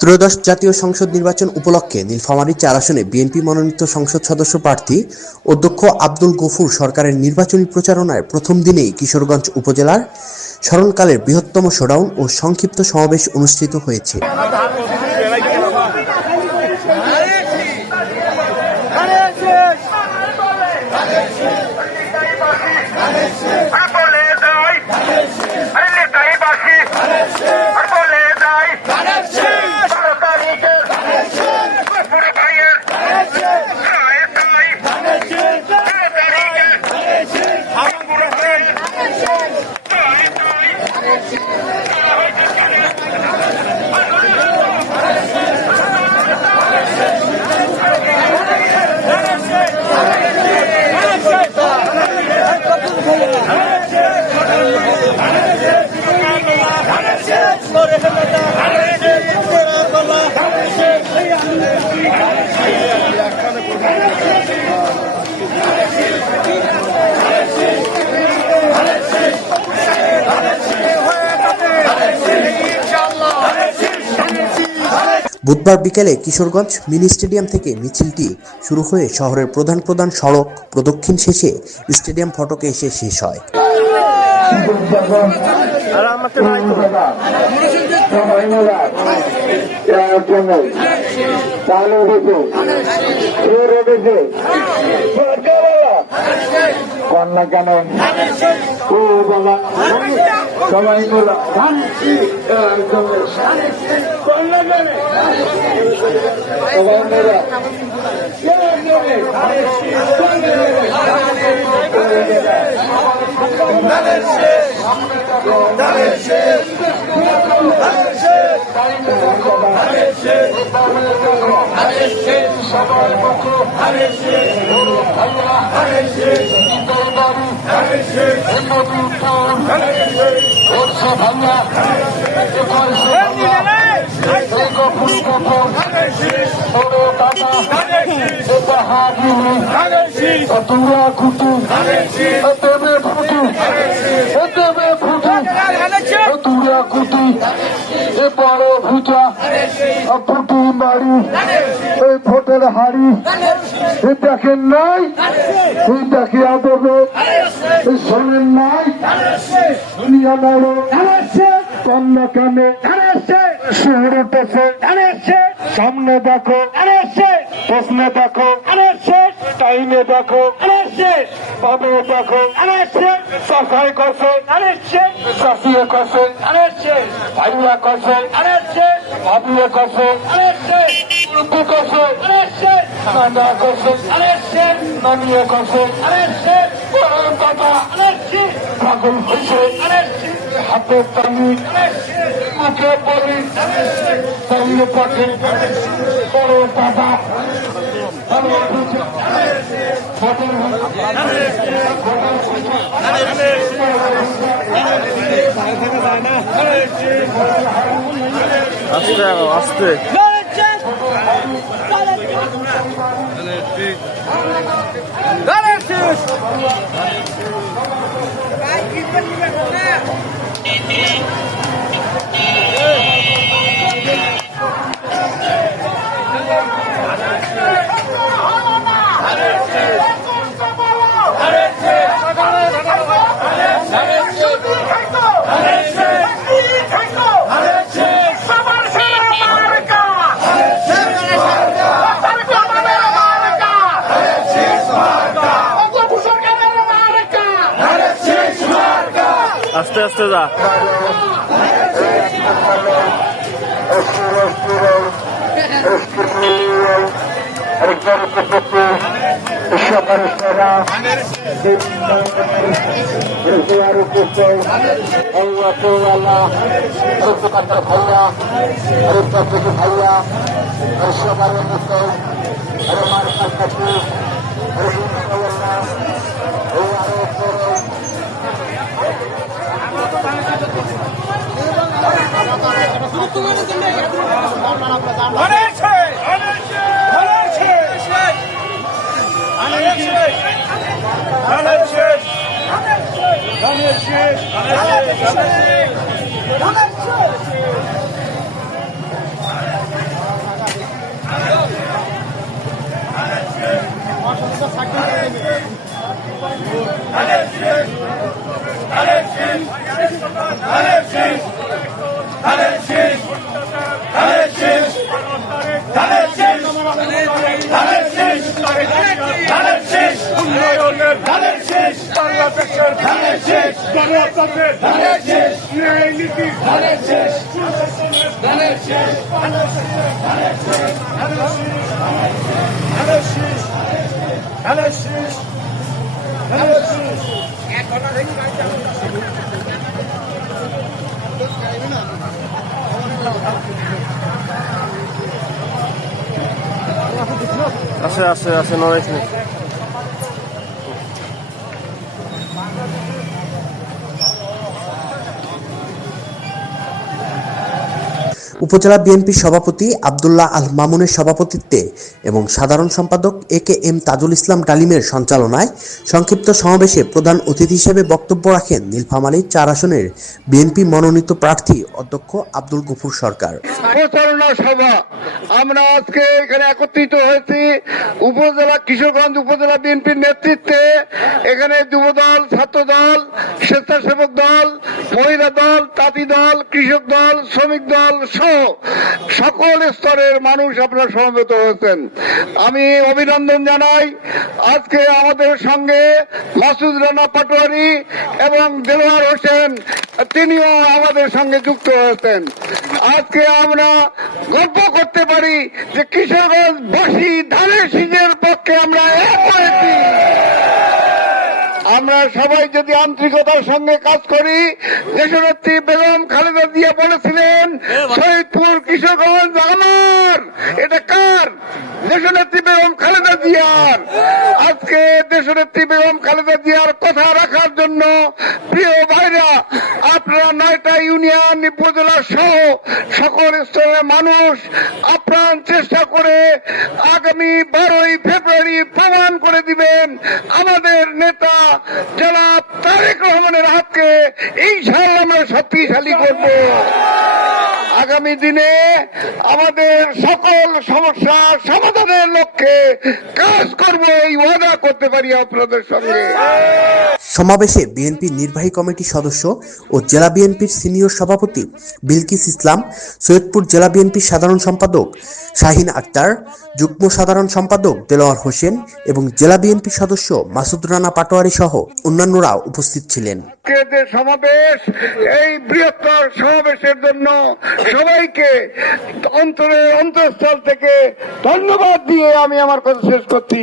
ত্রয়োদশ জাতীয় সংসদ নির্বাচন উপলক্ষে নীলফামারী ৪ আসনে বিএনপি মনোনীত সংসদ সদস্য প্রার্থী অধ্যক্ষ আব্দুল গফুর সরকারের নির্বাচনী প্রচারণায় প্রথম দিনেই কিশোরগঞ্জ উপজেলার স্মরণকালের বৃহত্তম শোডাউন ও সংক্ষিপ্ত সমাবেশ অনুষ্ঠিত হয়েছে। বুধবার বিকেলে কিশোরগঞ্জ মিনি স্টেডিয়াম থেকে মিছিলটি শুরু হয়ে শহরের প্রধান প্রধান সড়ক প্রদক্ষিণ শেষে স্টেডিয়াম ফটকে এসে শেষ হয়। কন্যা কেন ও বাবা সবাই বলা ভোটের হাড়ি দেখেন নাই দেখে আদবে শোনেন নাই দুনিয়া নাড়ো কন্যা কানে শহর উঠেছে সামনে দেখো প্রশ্নে দেখো টাইমে দেখো পাবে দেখো সরকারি করছে শাসিয়ে করছে ভাইয়া করছে ভাবিয়ে করছে করছে নানা করছে নানিয়ে করছে কথা পাগল হয়েছে হাতে তালি মুখে বলি তালিয়ে পথে বড় দাদা আস্তে আস্তে আস্তে আস্তে যা একজন আছে নড়াইছ নেই। উপজেলা বিএনপির সভাপতি আব্দুল্লাহ আল মামুনের সভাপতিত্বে এবং সাধারণ সম্পাদক এ.কে.এম. তাজুল ইসলাম ডালিমের সঞ্চালনায় সংক্ষিপ্ত সমাবেশে প্রধান অতিথি হিসেবে বক্তব্য রাখেন নীলফামারী 4 আসনের বিএনপি মনোনীত প্রার্থী অধ্যক্ষ আব্দুল গফুর সরকার। প্রচারণা সভা আমরা আজকে এখানে একত্রিত হয়েছি উপজেলা কিশোরগঞ্জ উপজেলা বিএনপির নেতৃত্বে। এখানে যুবদল, ছাত্রদল, স্বেচ্ছাসেবক দল, মহিলা দল, তাঁতি দল, কৃষক দল, শ্রমিক দল সহ সকল স্তরের মানুষ আপনারা সমবেত হয়েছেন। আমি অভিনন্দন জানাই। আজকে আমাদের সঙ্গে মাসুদ রানা পাটোয়ারি এবং দেলোয়ার হোসেন তিনিও আমাদের সঙ্গে যুক্ত হয়েছেন। আজকে আমরা গর্ব করতে পারি যে কিশোরগঞ্জ বাসী ধানের শীষের পক্ষে আমরা এক হয়েছি। আমরা সবাই যদি আন্তরিকতার সঙ্গে কাজ করি, দেশনেত্রী বেগম খালেদা জিয়া বলেছিলেন শহীদপুর কিশোরগঞ্জ আমার, এটা কার? দেশনেত্রী বেগম খালেদা জিয়ার। আজকে দেশনেত্রী বেগম খালেদা জিয়ার কথা রাখার জন্য প্রিয় ভাইরা আপনারা 9টা ইউনিয়ন উপজেলা সহ সকল স্তরের মানুষ আপ্রাণ চেষ্টা করে আগামী 12ই ফেব্রুয়ারি প্রমাণ করে দিবেন আমাদের নেতা জনাব তারেক রহমানের হাতকে ইনশাআল্লাহ আমরা শক্তিশালী করব। আগামী দিনে আমাদের সকল সমস্যা সমাধানের লক্ষ্যে কাজ করব, এই ওয়াদা করতে পারি আপনাদের সঙ্গে। সমাবেশে বিএনপির নির্বাহী কমিটির সদস্য ও জেলা বিএনপির সিনিয়র সভাপতি বিলকিস ইসলাম, সৈয়দপুর জেলা বিএনপির সাধারণ সম্পাদক শাহিন আক্তার, যুগ্ম সাধারণ সম্পাদক দেলোয়ার হোসেন এবং জেলা বিএনপির সদস্য মাসুদ রানা পাটোয়ারি সহ অন্যান্যরা উপস্থিত ছিলেন। সমাবেশ, এই বৃহত্তর সমাবেশের জন্য সবাইকে অন্তরস্থল থেকে ধন্যবাদ দিয়ে আমি আমার কথা শেষ করছি।